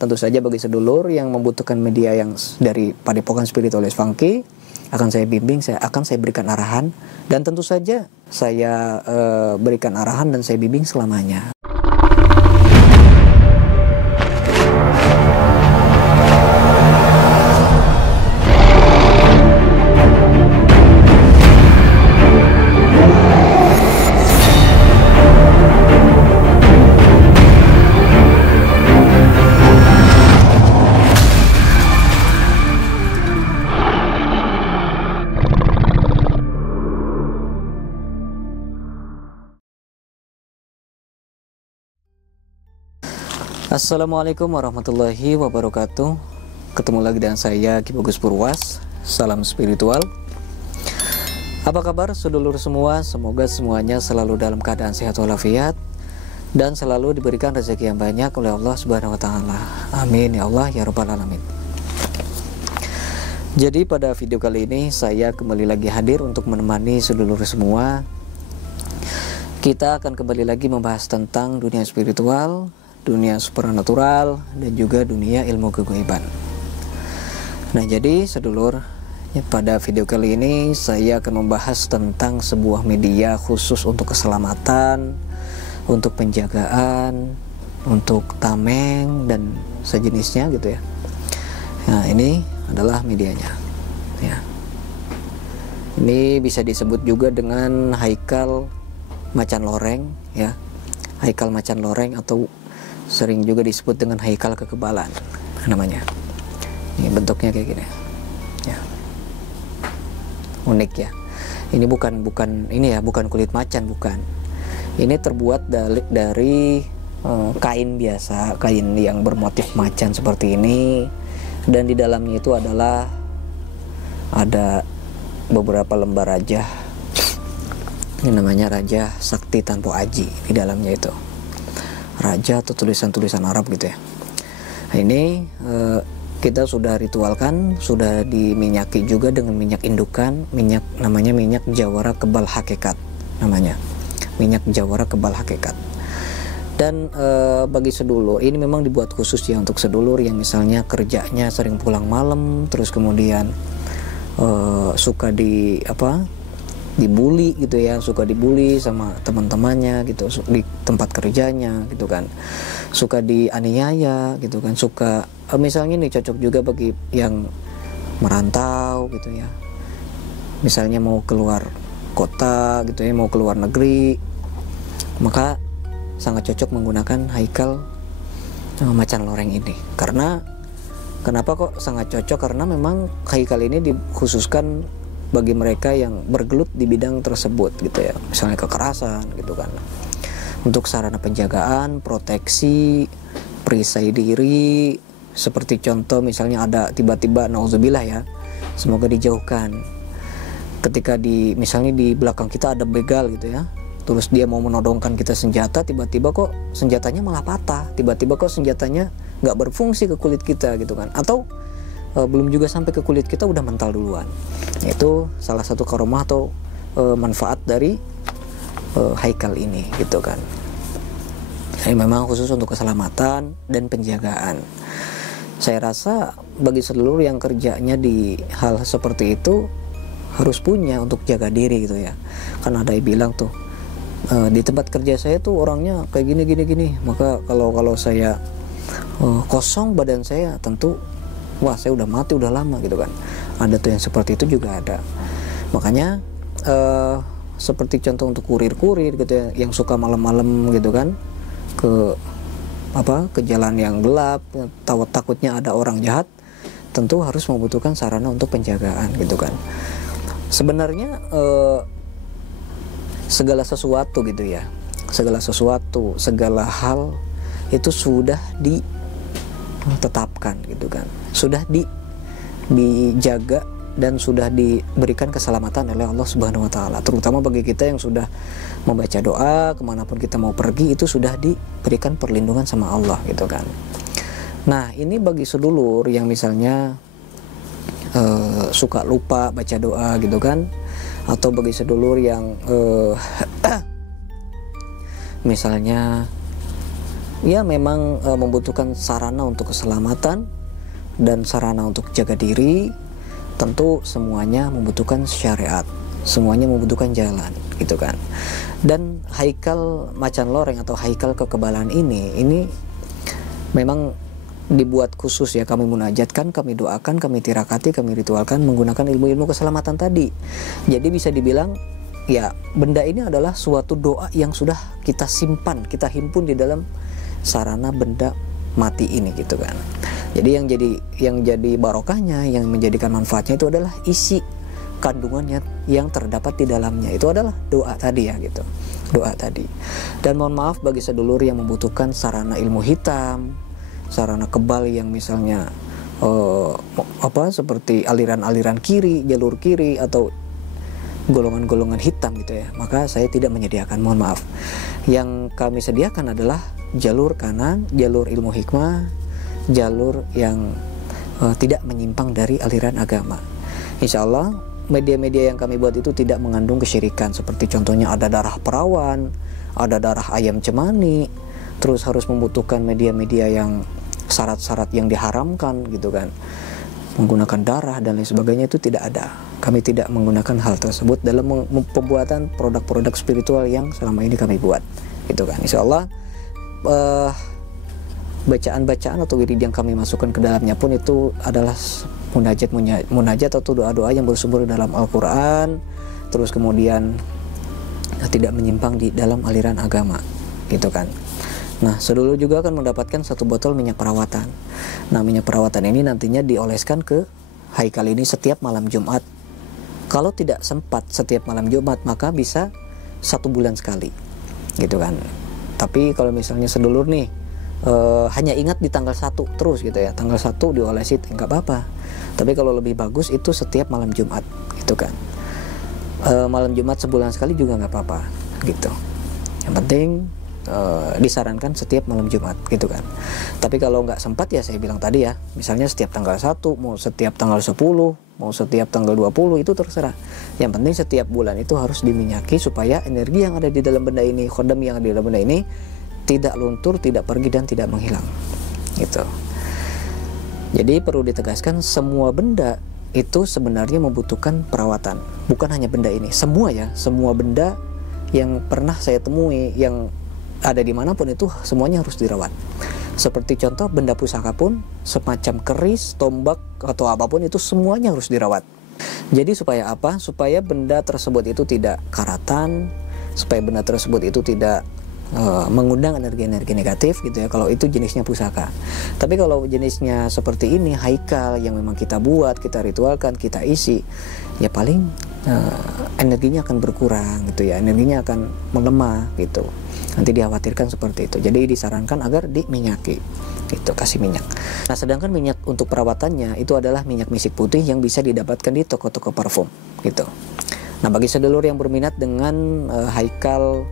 tentu saja bagi sedulur yang membutuhkan media yang dari Padepokan Spiritualis Funky, akan saya bimbing, akan saya berikan arahan, dan tentu saja saya berikan arahan dan saya bimbing selamanya. Assalamualaikum warahmatullahi wabarakatuh. Ketemu lagi dengan saya Ki Bagus Purwas. Salam spiritual. Apa kabar sedulur semua? Semoga semuanya selalu dalam keadaan sehat walafiat dan selalu diberikan rezeki yang banyak oleh Allah Subhanahu wa taala. Amin ya Allah ya rabbal alamin. Jadi pada video kali ini saya kembali lagi hadir untuk menemani sedulur semua. Kita akan kembali lagi membahas tentang dunia spiritual, dunia supernatural, dan juga dunia ilmu kegaiban. Nah, jadi sedulur, pada video kali ini saya akan membahas tentang sebuah media khusus untuk keselamatan, untuk penjagaan, untuk tameng dan sejenisnya gitu ya. Nah, ini adalah medianya. Ya. Ini bisa disebut juga dengan haikal macan loreng, ya. Haikal macan loreng atau sering juga disebut dengan haikal kekebalan namanya. Ini bentuknya kayak gini ya, unik ya. Ini bukan kulit macan, bukan. Ini terbuat dari kain biasa, kain yang bermotif macan seperti ini, dan di dalamnya itu ada beberapa lembar rajah. Ini namanya rajah sakti tanpa aji di dalamnya itu. Raja atau tulisan-tulisan Arab gitu ya. Nah, ini kita sudah ritualkan, sudah diminyaki juga dengan minyak indukan, namanya minyak jawara kebal hakikat namanya. Minyak jawara kebal hakikat. Dan bagi sedulur, ini memang dibuat khusus ya untuk sedulur yang misalnya kerjanya sering pulang malam, terus kemudian suka dibully gitu ya, suka dibully sama teman-temannya gitu di tempat kerjanya gitu kan, suka dianiaya gitu kan, suka misalnya ini cocok juga bagi yang merantau gitu ya, misalnya mau keluar kota gitu ya, mau keluar negeri, maka sangat cocok menggunakan haikal macan loreng ini. Karena kenapa kok sangat cocok? Karena memang haikal ini dikhususkan bagi mereka yang bergelut di bidang tersebut gitu ya, misalnya kekerasan gitu kan, untuk sarana penjagaan, proteksi, perisai diri, seperti contoh misalnya ada tiba-tiba nauzubillah ya, semoga dijauhkan, ketika misalnya di belakang kita ada begal gitu ya, terus dia mau menodongkan kita senjata, tiba-tiba kok senjatanya malah patah, tiba-tiba kok senjatanya nggak berfungsi ke kulit kita gitu kan, atau belum juga sampai ke kulit kita udah mental duluan. Itu salah satu karomah atau manfaat dari haikal ini gitu kan. Ini memang khusus untuk keselamatan dan penjagaan. Saya rasa bagi seluruh yang kerjanya di hal seperti itu harus punya untuk jaga diri gitu ya. Kan ada yang bilang tuh, di tempat kerja saya tuh orangnya kayak gini, maka kalau saya kosong badan saya, tentu wah saya udah mati udah lama gitu kan. Ada tuh yang seperti itu juga ada. Makanya seperti contoh untuk kurir-kurir gitu ya, yang suka malam-malam gitu kan ke jalan yang gelap, takutnya ada orang jahat, tentu harus membutuhkan sarana untuk penjagaan gitu kan. Sebenarnya segala sesuatu gitu ya, segala hal itu sudah ditetapkan gitu kan, sudah dijaga dan sudah diberikan keselamatan oleh Allah Subhanahu wa taala. Terutama bagi kita yang sudah membaca doa kemanapun kita mau pergi, itu sudah diberikan perlindungan sama Allah gitu kan. Nah, ini bagi sedulur yang misalnya suka lupa baca doa gitu kan, atau bagi sedulur yang misalnya ya memang membutuhkan sarana untuk keselamatan dan sarana untuk jaga diri. Tentu semuanya membutuhkan syariat, semuanya membutuhkan jalan, gitu kan. Dan haikal macan loreng atau haikal kekebalan ini memang dibuat khusus ya, kami munajatkan, kami doakan, kami tirakati, kami ritualkan menggunakan ilmu-ilmu keselamatan tadi. Jadi bisa dibilang ya, benda ini adalah suatu doa yang sudah kita simpan, kita himpun di dalam sarana benda mati ini, gitu kan. Jadi yang jadi barokahnya, yang menjadikan manfaatnya itu adalah isi kandungannya yang terdapat di dalamnya, itu adalah doa tadi ya, gitu. Doa tadi. Dan mohon maaf bagi sedulur yang membutuhkan sarana ilmu hitam, sarana kebal yang misalnya seperti aliran-aliran kiri, jalur kiri atau golongan-golongan hitam gitu ya, maka saya tidak menyediakan, mohon maaf. Yang kami sediakan adalah jalur kanan, jalur ilmu hikmah, jalur yang tidak menyimpang dari aliran agama. Insya Allah media-media yang kami buat itu tidak mengandung kesyirikan, seperti contohnya ada darah perawan, ada darah ayam cemani, terus harus membutuhkan media-media yang syarat-syarat yang diharamkan, gitu kan, menggunakan darah dan lain sebagainya, itu tidak ada. Kami tidak menggunakan hal tersebut dalam pembuatan produk-produk spiritual yang selama ini kami buat, gitu kan. Insya Allah bacaan-bacaan atau wirid yang kami masukkan ke dalamnya pun itu adalah munajat atau doa-doa yang bersumber dalam Al-Quran, terus kemudian tidak menyimpang di dalam aliran agama, gitu kan. Nah, sedulur juga akan mendapatkan satu botol minyak perawatan. Nah, minyak perawatan ini nantinya dioleskan ke haikal ini setiap malam Jumat. Kalau tidak sempat setiap malam Jumat, maka bisa 1 bulan sekali, gitu kan. Tapi kalau misalnya sedulur nih hanya ingat di tanggal 1 terus gitu ya, tanggal 1 diolesin, nggak apa-apa. Tapi kalau lebih bagus itu setiap malam Jumat, gitu kan. Malam Jumat sebulan sekali juga nggak apa-apa, gitu. Yang penting disarankan setiap malam Jumat, gitu kan. Tapi kalau nggak sempat ya saya bilang tadi ya, misalnya setiap tanggal 1, mau setiap tanggal 10, mau setiap tanggal 20, itu terserah. Yang penting setiap bulan itu harus diminyaki supaya energi yang ada di dalam benda ini, khodam yang ada di dalam benda ini tidak luntur, tidak pergi dan tidak menghilang, gitu. Jadi perlu ditegaskan, semua benda itu sebenarnya membutuhkan perawatan. Bukan hanya benda ini, semua ya, semua benda yang pernah saya temui yang ada dimanapun itu semuanya harus dirawat. Seperti contoh benda pusaka pun, semacam keris, tombak atau apapun itu semuanya harus dirawat. Jadi supaya apa? Supaya benda tersebut itu tidak karatan, supaya benda tersebut itu tidak mengundang energi-energi negatif, gitu ya, kalau itu jenisnya pusaka. Tapi kalau jenisnya seperti ini, haikal yang memang kita buat, kita ritualkan, kita isi, ya paling energinya akan berkurang, gitu ya, energinya akan melemah, gitu. Nanti dikhawatirkan seperti itu. Jadi disarankan agar diminyaki, gitu, kasih minyak. Nah, sedangkan minyak untuk perawatannya itu adalah minyak misik putih yang bisa didapatkan di toko-toko parfum, gitu. Nah, bagi sedulur yang berminat dengan haikal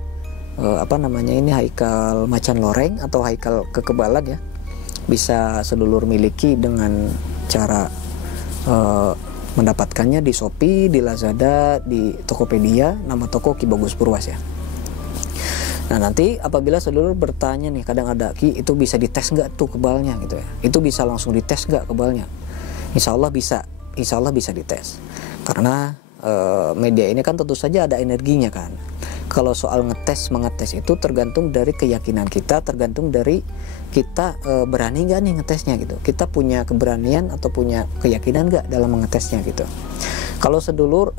haikal macan loreng atau haikal kekebalan ya, bisa sedulur miliki dengan cara mendapatkannya di Shopee, di Lazada, di Tokopedia, nama toko Ki Bagus Purwas ya. Nah, nanti apabila sedulur bertanya nih, kadang ada, Ki, itu bisa dites nggak tuh kebalnya, gitu ya, itu bisa langsung dites nggak kebalnya? Insya Allah bisa dites, karena media ini kan tentu saja ada energinya kan. Kalau soal mengetes itu tergantung dari keyakinan kita, tergantung dari kita berani nggak nih ngetesnya, gitu. Kita punya keberanian atau punya keyakinan nggak dalam mengetesnya, gitu. Kalau sedulur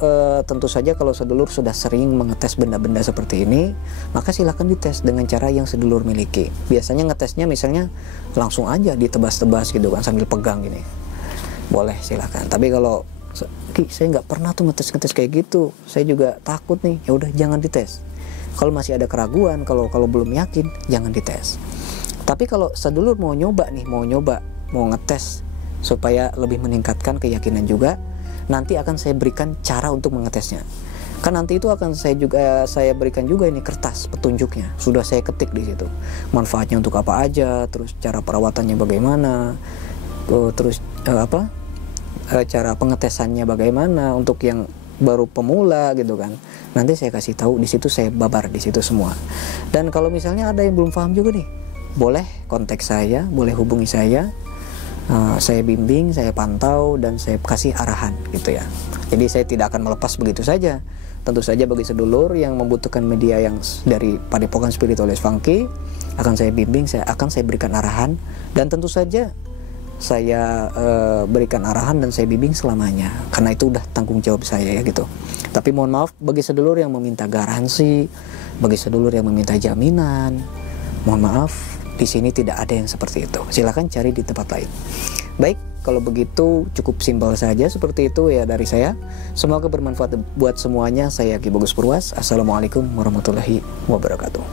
tentu saja kalau sedulur sudah sering mengetes benda-benda seperti ini, maka silakan dites dengan cara yang sedulur miliki. Biasanya ngetesnya misalnya langsung aja ditebas-tebas, gitu kan, sambil pegang gini, boleh, silakan. Tapi kalau, Ki, saya nggak pernah tuh ngetes kayak gitu, saya juga takut nih, ya udah jangan dites. Kalau masih ada keraguan, kalau belum yakin, jangan dites. Tapi kalau sedulur mau nyoba, mau ngetes supaya lebih meningkatkan keyakinan juga, nanti akan saya berikan cara untuk mengetesnya. Kan nanti itu akan saya berikan juga ini kertas petunjuknya, sudah saya ketik di situ. Manfaatnya untuk apa aja, terus cara perawatannya bagaimana, terus cara pengetesannya bagaimana untuk yang baru pemula, gitu kan. Nanti saya kasih tahu di situ, saya babar di situ semua. Dan kalau misalnya ada yang belum paham juga nih, boleh kontak saya, boleh hubungi saya bimbing, saya pantau, dan saya kasih arahan gitu ya. Jadi saya tidak akan melepas begitu saja. Tentu saja bagi sedulur yang membutuhkan media yang dari Padepokan Spiritualis Funky, akan saya bimbing, saya berikan arahan, dan tentu saja saya berikan arahan dan saya bimbing selamanya, karena itu udah tanggung jawab saya ya gitu. Tapi mohon maaf bagi sedulur yang meminta garansi, bagi sedulur yang meminta jaminan, mohon maaf, di sini tidak ada yang seperti itu. Silakan cari di tempat lain. Baik, kalau begitu cukup simpel saja seperti itu ya dari saya. Semoga bermanfaat buat semuanya. Saya Ki Bagus Purwas. Assalamualaikum warahmatullahi wabarakatuh.